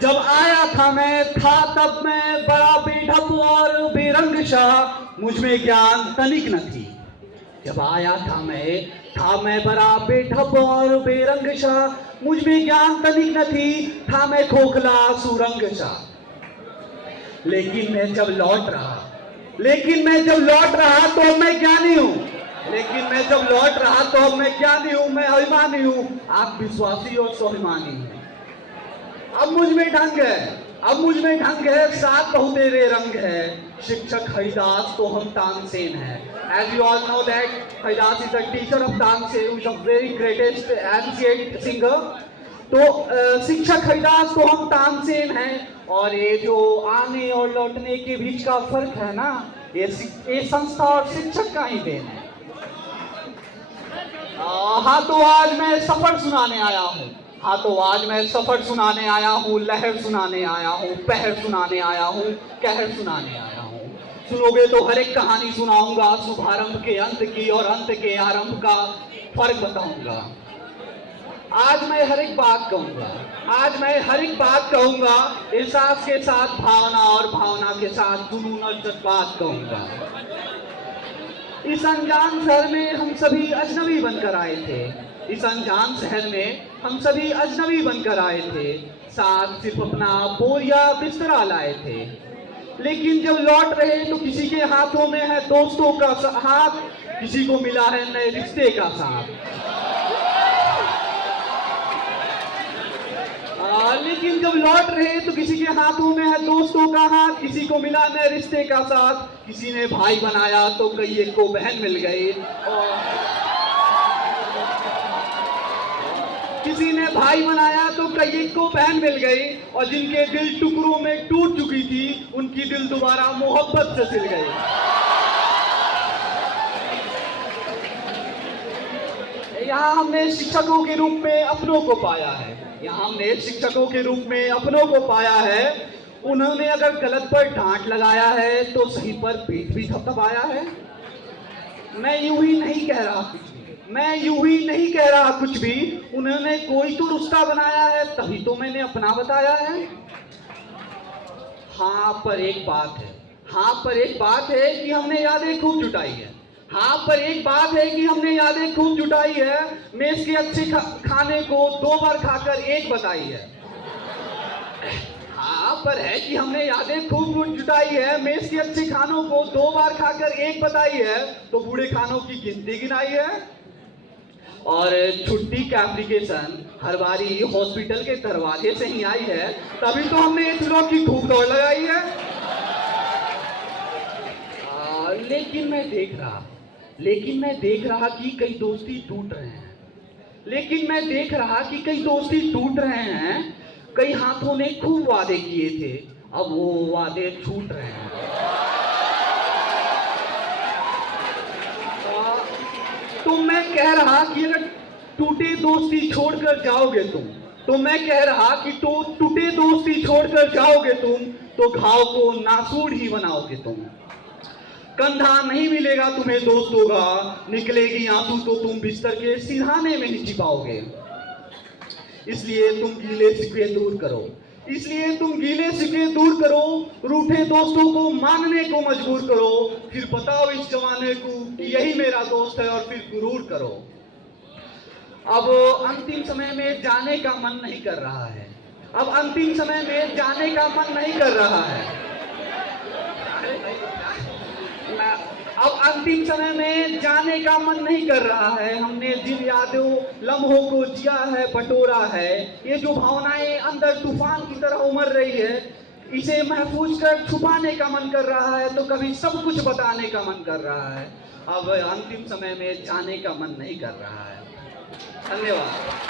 जब आया था मैं था तब मैं बड़ा बेढप और बेरंग शाह, मुझ में ज्ञान तनिक न थी। जब आया था मैं बड़ा बेढप और बेरंग शाह, मुझ में ज्ञान तनिक न थी, था मैं खोखला सुरंग शाह। लेकिन मैं जब लौट रहा तो अब मैं ज्ञानी हूँ। मैं अभिमानी हूँ, आप विश्वासी और स्वाभिमानी हैं। अब मुझ में ढंग है, साथ बहुतेरे रंग है। शिक्षक हरिदास तो हम तानसेन है। As you all know that Haridas is a teacher of Tansen, who is a very greatest ancient singer. तो शिक्षक हरिदास तो हम तानसेन हैं। और ये जो आने और लौटने के बीच का फर्क है ना, ये संस्था और शिक्षक का ही देन है। हाँ तो आज मैं सफर सुनाने आया हूँ, लहर सुनाने आया हूँ, पहर सुनाने आया हूँ, कहर सुनाने आया हूँ। सुनोगे तो हर एक कहानी सुनाऊंगा, शुभारंभ के अंत की और अंत के आरंभ का फर्क बताऊंगा। आज मैं हर एक बात कहूंगा, एहसास के साथ भावना और भावना के साथ जुनून और जज्बात कहूंगा। इस अनजान शहर में हम सभी अजनबी बनकर आए थे। साथ सिर्फ अपना बोरिया बिस्तरा लाए थे। लेकिन जब लौट रहे तो किसी के हाथों में है दोस्तों का हाथ, किसी को मिला है नए रिश्ते का साथ। लेकिन जब लौट रहे तो किसी के हाथों में है दोस्तों का हाथ, किसी को मिला नए रिश्ते का साथ। किसी ने भाई बनाया तो कई एक को बहन मिल गई, और जिनके दिल टुकड़ों में टूट चुकी थी, उनकी दिल दोबारा मोहब्बत से सिल गई। यहाँ हमने शिक्षकों के रूप में अपनों को पाया है। उन्होंने अगर गलत पर डांट लगाया है तो सही पर पीठ भी थपथपाया है। मैं यूं ही नहीं कह रहा कुछ भी। उन्होंने कोई तो रुश्ता बनाया है, तभी तो मैंने अपना बताया है। हाँ पर एक बात है कि हमने यादें खूब जुटाई है। मेज के अच्छे खाने को 2 बार खाकर एक बताई है। हाँ पर है कि हमने यादें खूब जुटाई है। मेज के अच्छे खानों को 2 बार खाकर एक बताई है, तो बूढ़े खानों की गिनती गिनाई है। और छुट्टी का एप्लीकेशन हर बारी हॉस्पिटल के दरवाजे से ही आई है, तभी तो हमने इस लोग की खूब दौड़ लगाई है। लेकिन मैं देख रहा कि कई दोस्ती टूट रहे हैं। कई हाथों ने खूब वादे किए थे, अब वो वादे छूट रहे हैं। तो मैं कह रहा कि अगर टूटे दोस्ती छोड़कर जाओगे तुम, तो घाव को नासूर ही बनाओगे तुम। कंधा नहीं मिलेगा तुम्हें दोस्तों का, निकलेगी आंसू तो तुम बिस्तर के सिरहाने में ही छिपाओगे। इसलिए तुम गीले शिकवे दूर करो, रूठे दोस्तों को मानने को मजबूर करो। फिर बताओ इस जमाने को कि यही मेरा दोस्त है, और फिर गुरूर करो। अब अंतिम समय में जाने का मन नहीं कर रहा है। हमने जिन यादों लम्हों को जिया है, बटोरा है। ये जो भावनाएं अंदर तूफान की तरह उमड़ रही है, इसे महफूज कर छुपाने का मन कर रहा है, तो कभी सब कुछ बताने का मन कर रहा है। अब अंतिम समय में जाने का मन नहीं कर रहा है। धन्यवाद।